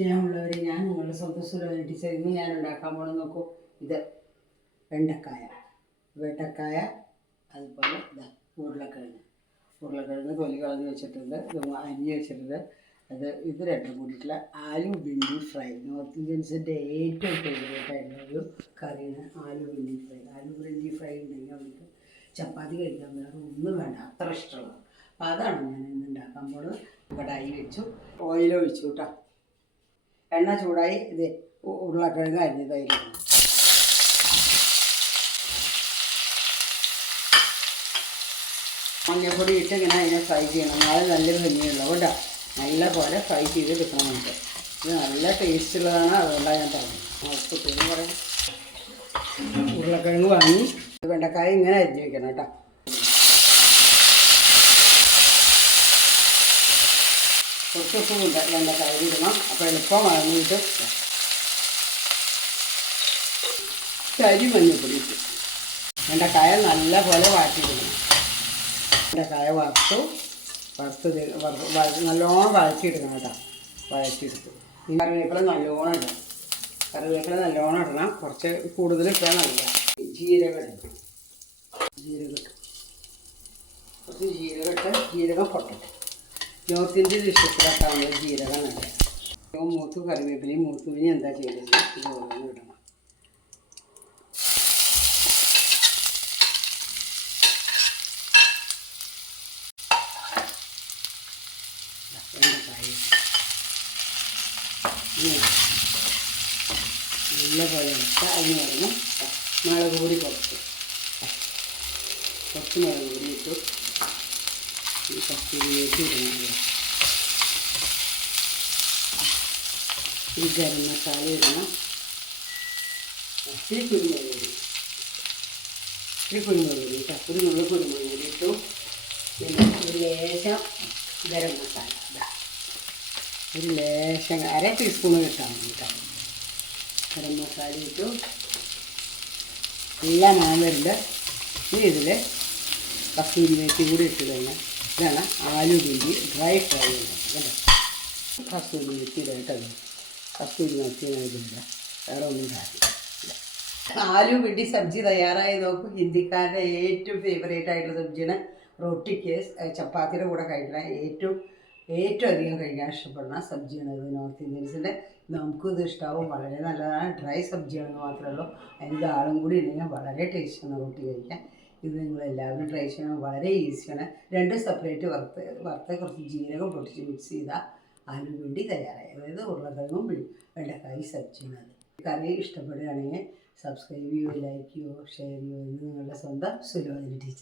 സ്നേഹമുള്ളവരെ ഞാൻ നിങ്ങളുടെ സ്വന്തം ഇന്ന് ഞാൻ ഉണ്ടാക്കാൻ പോകണം നോക്കൂ. ഇത് വെണ്ടക്കായ. വെണ്ടക്കായ അതുപോലെ ഇതാ ഉരുളക്കിഴങ്ങ്. ഉരുളക്കിഴങ്ങ് തൊലി കളഞ്ഞ് വെച്ചിട്ടുണ്ട്. അരിഞ്ഞ് വെച്ചിട്ടുണ്ട്. അത് ഇത് രണ്ടും കൂടിയിട്ടുള്ള ആലു ബിണ്ടി ഫ്രൈ. നോർത്ത് ഇന്ത്യൻസിന്റെ ഏറ്റവും ഫേവറേറ്റ് ആയിട്ടുള്ള ഒരു കറിയാണ് ആലു ബിണ്ടി ഫ്രൈ. ആലു ബിണ്ടി ഫ്രൈ ഉണ്ടെങ്കിൽ അവർക്ക് ചപ്പാത്തി കഴിക്കാൻ വേറെ ഒന്നും വേണ്ട. അത്ര ഇഷ്ടമുള്ളത് അപ്പോൾ അതാണ് ഞാൻ ഇന്ന് ഉണ്ടാക്കാൻ പോകുന്നത് ഇവിടെ അരി വെച്ചു. ഓയിൽ ഒഴിച്ചു കേട്ടോ. എണ്ണ ചൂടായി ഇത് ഉരുളക്കിഴങ്ങ് അരിഞ്ഞതായിരുന്നു മഞ്ഞപ്പൊടി ഇട്ട് ഇങ്ങനെ അതിനെ ഫ്രൈ ചെയ്യണം. അത് നല്ല ഭംഗിയുള്ളൂ കേട്ടോ. നല്ല പോലെ ഫ്രൈ ചെയ്ത് കിട്ടണം നമുക്ക് ഇത് നല്ല ടേസ്റ്റ് ഉള്ളതാണ്. അതുകൊണ്ടാണ് ഞാൻ പറഞ്ഞത്. പേര് പറയാം. ഉരുളക്കിഴങ്ങ് വാങ്ങി. വെണ്ടക്കായ ഇങ്ങനെ അരിഞ്ഞ് വെക്കണം കേട്ടോ. കുറച്ച് ഉപ്പും ഉണ്ട് വെണ്ടക്കായ ഇടണം. അപ്പോൾ എളുപ്പം വളർന്നിട്ട് കരി മഞ്ഞപ്പൊടി എന്റെ കായ നല്ല പോലെ വാട്ടിയിടണം കായ വറുത്തു. വറുത്ത് നല്ലോണം വഴച്ചിടണം കേട്ടോ. വഴച്ചിടുത്തു ഈ കറിവേപ്പില നല്ലോണം ഇടണം. കറിവേപ്പില നല്ലോണം ഇടണം. കുറച്ച് കൂടുതൽ ഇട്ടാൽ നല്ല ജീരകം ഇടണം. ജീരകം കുറച്ച് ജീരകം ഇട്ട് ജീരകം പൊട്ടട്ടെ. നോർത്ത് ഇന്ത്യൻ ഡിഷസിലൊക്കെ നമ്മൾ ജീരകം നല്ല മൂത്ത് കറിവേപ്പിലയും മൂത്തുവിനി എന്താ ചെയ്തത് ഇത് ഓരോന്നും ഇടണം. നല്ല പോലെ ഇട്ട് അതിന് പറഞ്ഞു മുളക് പൊടി കുറച്ച്. കുറച്ച് മുളക് പൊടി ഇട്ടു. ഈ കസ്തൂരിയിലേക്ക് ഇടണം ഈ ഗരം മസാല ഇടണം ഇത്തിരി കുരുമുളക് ഇത്തിരി കുരുമുളക് പൊടി കുരുമുളക് കുരുമുളക് ഇട്ടു പിന്നെ ഒരു ലേശം ഗരം മസാല ഒരു ലേശം അര ടീസ്പൂൺ കിട്ടാൻ കേട്ടോ ഗരം മസാല ഇട്ടു എല്ലാം മണം വരുന്നുണ്ട് ഇനി ഇതിൽ കസ്തൂരി മേത്തി കൂടി ഇട്ട് കഴിഞ്ഞാൽ ഇതാണ് ആലുവിന്റെ ഡ്രൈ ഫ്രൈ ഉണ്ടാക്കുന്നത് കസ്തൂരി മേത്തി ഇടേണ്ടത് കസ്തൂരി മേത്തി ഇതില്ല വേറെ ഒന്നും കാര്യമില്ല ആലു സബ്ജി തയ്യാറായി. നോക്കും ഹിന്ദിക്കാരുടെ ഏറ്റവും ഫേവറേറ്റ് ആയിട്ടുള്ള സബ്ജിയാണ് റൊട്ടിക്ക് ചപ്പാത്തിയുടെ കൂടെ കഴിക്കണം. ഏറ്റവും ഏറ്റവും അധികം കഴിക്കാൻ ഇഷ്ടപ്പെടുന്ന സബ്ജിയാണ് ഇത് നോർത്ത് ഇന്ത്യൻസിന്റെ നമുക്കും ഇത് ഇഷ്ടമാവും വളരെ നല്ലതാണ്. ഡ്രൈ സബ്ജിയാണെന്ന് മാത്രമല്ല അതിന്റെ ആളും കൂടി ഉണ്ടെങ്കിൽ വളരെ ടേസ്റ്റാണ് റൊട്ടി കഴിക്കാൻ. ഇത് നിങ്ങൾ എല്ലാവരും ട്രൈ ചെയ്യണം. വളരെ ഈസിയാണ് രണ്ട് സെപ്പറേറ്റ് വറുത്ത് വറുത്ത് കുറച്ച് ജീരകം പൊട്ടിച്ച് മിക്സ് ചെയ്താൽ ആലു വേണ്ടി തയ്യാറായി. അതായത് ഉരുളക്കിഴങ്ങും വെണ്ടക്കായി സബ്ജിയാണ് അത് കറി ഇഷ്ടപ്പെടുകയാണെങ്കിൽ സബ്സ്ക്രൈബ് ചെയ്യുകയോ ലൈക്ക് ചെയ്യുകയോ ഷെയർ ചെയ്യുകയോ എന്ന് നിങ്ങളുടെ സ്വന്തം സുലോചന ടീച്ചർ